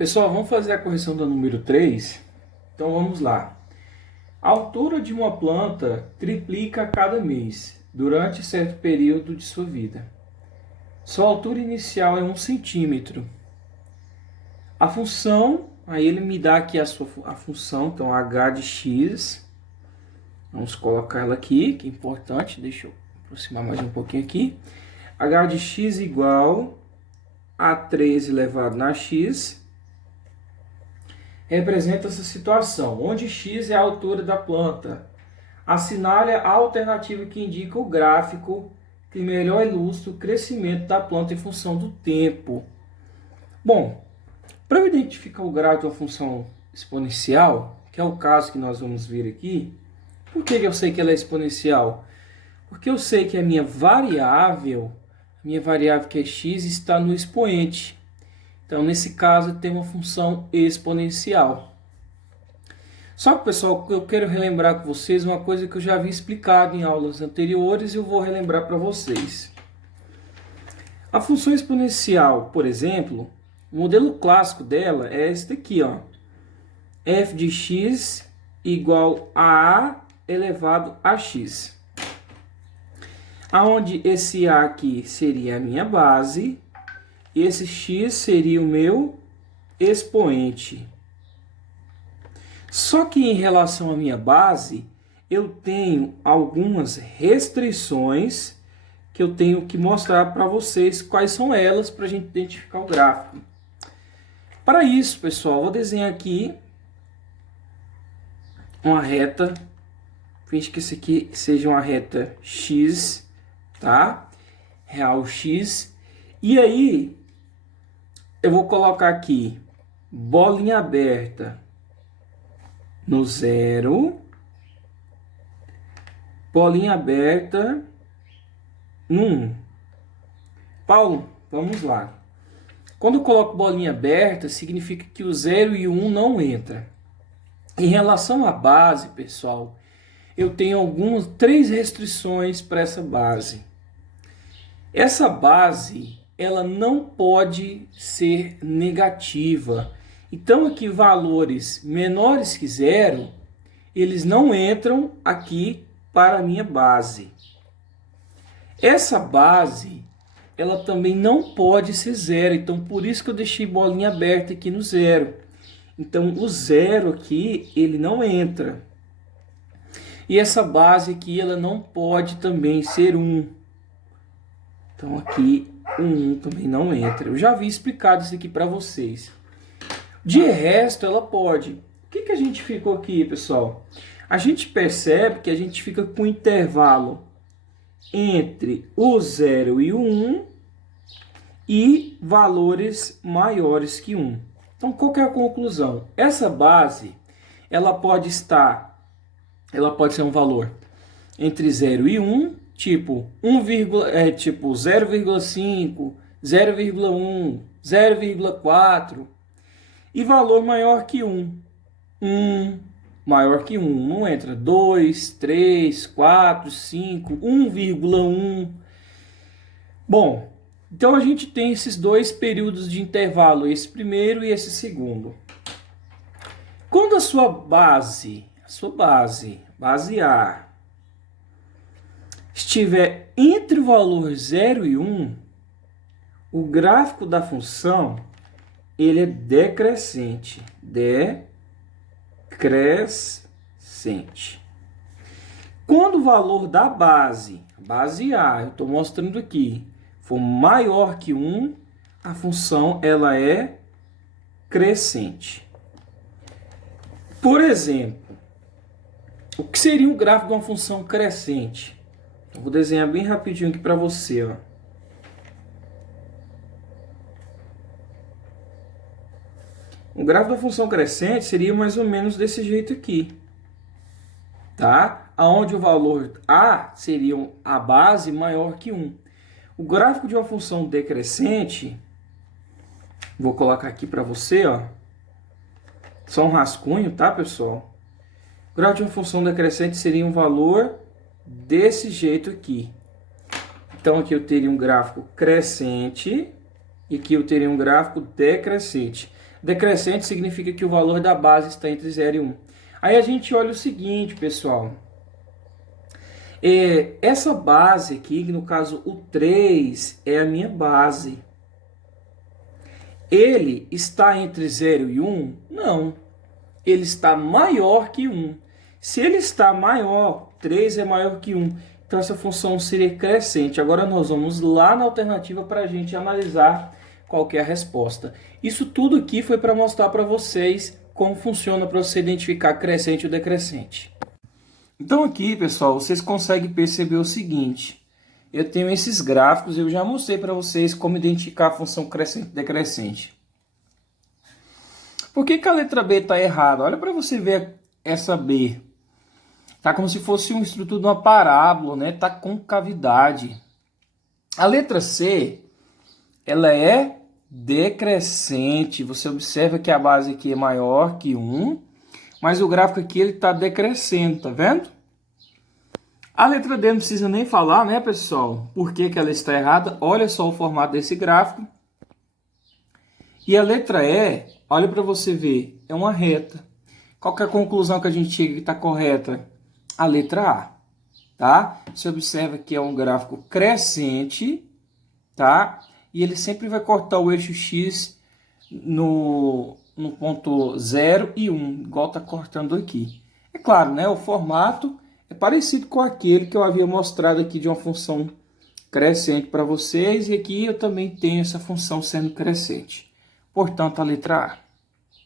Pessoal, vamos fazer a correção do número 3. Então vamos lá. A altura de uma planta triplica a cada mês, durante certo período de sua vida. Sua altura inicial é 1 centímetro. A função, aí ele me dá aqui a função, então h de x. Vamos colocar ela aqui, que é importante. Deixa eu aproximar mais um pouquinho aqui. H de x igual a 3 elevado na x. Representa essa situação, onde x é a altura da planta. Assinale a alternativa que indica o gráfico que melhor ilustra o crescimento da planta em função do tempo. Bom, para eu identificar o gráfico de uma função exponencial, que é o caso que nós vamos ver aqui, por que eu sei que ela é exponencial? Porque eu sei que a minha variável que é x, está no expoente. Então, nesse caso, tem uma função exponencial. Só que, pessoal, eu quero relembrar com vocês uma coisa que eu já havia explicado em aulas anteriores e eu vou relembrar para vocês. A função exponencial, por exemplo, o modelo clássico dela é este aqui, ó. F de x igual a elevado a x. Onde esse a aqui seria a minha base, e esse x seria o meu expoente. Só que em relação à minha base, eu tenho algumas restrições que eu tenho que mostrar para vocês quais são elas para a gente identificar o gráfico. Para isso, pessoal, vou desenhar aqui uma reta. Finge que isso aqui seja uma reta x, tá? Real x. E aí, eu vou colocar aqui bolinha aberta no 0, bolinha aberta no 1. Paulo, vamos lá. Quando eu coloco bolinha aberta, significa que o 0 e o 1 não entram. Em relação à base, pessoal, eu tenho três restrições para essa base. Essa base, ela não pode ser negativa. Então, aqui valores menores que 0, eles não entram aqui para a minha base. Essa base, ela também não pode ser 0. Então, por isso que eu deixei bolinha aberta aqui no 0. Então, o 0 aqui, ele não entra. E essa base aqui, ela não pode também ser 1. Então, aqui, o 1 também não entra. Eu já havia explicado isso aqui para vocês. De resto, ela pode. O que a gente ficou aqui, pessoal? A gente percebe que a gente fica com intervalo entre o 0 e o 1 e valores maiores que 1. Então, qual que é a conclusão? Essa base, ela pode ser um valor entre 0 e 1, tipo 0,5, 0,1, 0,4 e valor maior que 1. 1 maior que 1, não entra 2, 3, 4, 5, 1,1. Bom, então a gente tem esses dois períodos de intervalo, esse primeiro e esse segundo. Quando a sua base A, estiver entre o valor 0 e 1, o gráfico da função ele é decrescente. Quando o valor da base A, eu estou mostrando aqui, for maior que 1, a função ela é crescente. Por exemplo, o que seria um gráfico de uma função crescente? Eu vou desenhar bem rapidinho aqui para você, ó. O gráfico da função crescente seria mais ou menos desse jeito aqui, tá? Onde o valor A seria a base maior que 1. O gráfico de uma função decrescente, vou colocar aqui para você, ó. Só um rascunho, tá, pessoal? O gráfico de uma função decrescente seria um valor desse jeito aqui. Então, aqui eu teria um gráfico crescente e aqui eu teria um gráfico decrescente. Decrescente significa que o valor da base está entre 0 e 1. Aí a gente olha o seguinte, pessoal. Essa base aqui, que no caso o 3 é a minha base. Ele está entre 0 e 1? Não. Ele está maior que 1. Se ele está maior, 3 é maior que 1. Então essa função seria crescente. Agora nós vamos lá na alternativa para a gente analisar qual que é a resposta. Isso tudo aqui foi para mostrar para vocês como funciona para você identificar crescente ou decrescente. Então aqui, pessoal, vocês conseguem perceber o seguinte. Eu tenho esses gráficos, eu já mostrei para vocês como identificar a função crescente e decrescente. Por que a letra B está errada? Olha para você ver essa B. Está como se fosse uma estrutura de uma parábola, né? Está com cavidade. A letra C, ela é decrescente. Você observa que a base aqui é maior que 1, mas o gráfico aqui ele está decrescendo, tá vendo? A letra D não precisa nem falar, né, pessoal? Por que ela está errada? Olha só o formato desse gráfico. E a letra E, olha para você ver, é uma reta. Qual que é a conclusão que a gente chega que está correta? A letra A, tá? Você observa que é um gráfico crescente, tá? E ele sempre vai cortar o eixo X no ponto 0 e 1, igual está cortando aqui. É claro, né? O formato é parecido com aquele que eu havia mostrado aqui de uma função crescente para vocês. E aqui eu também tenho essa função sendo crescente. Portanto, a letra A.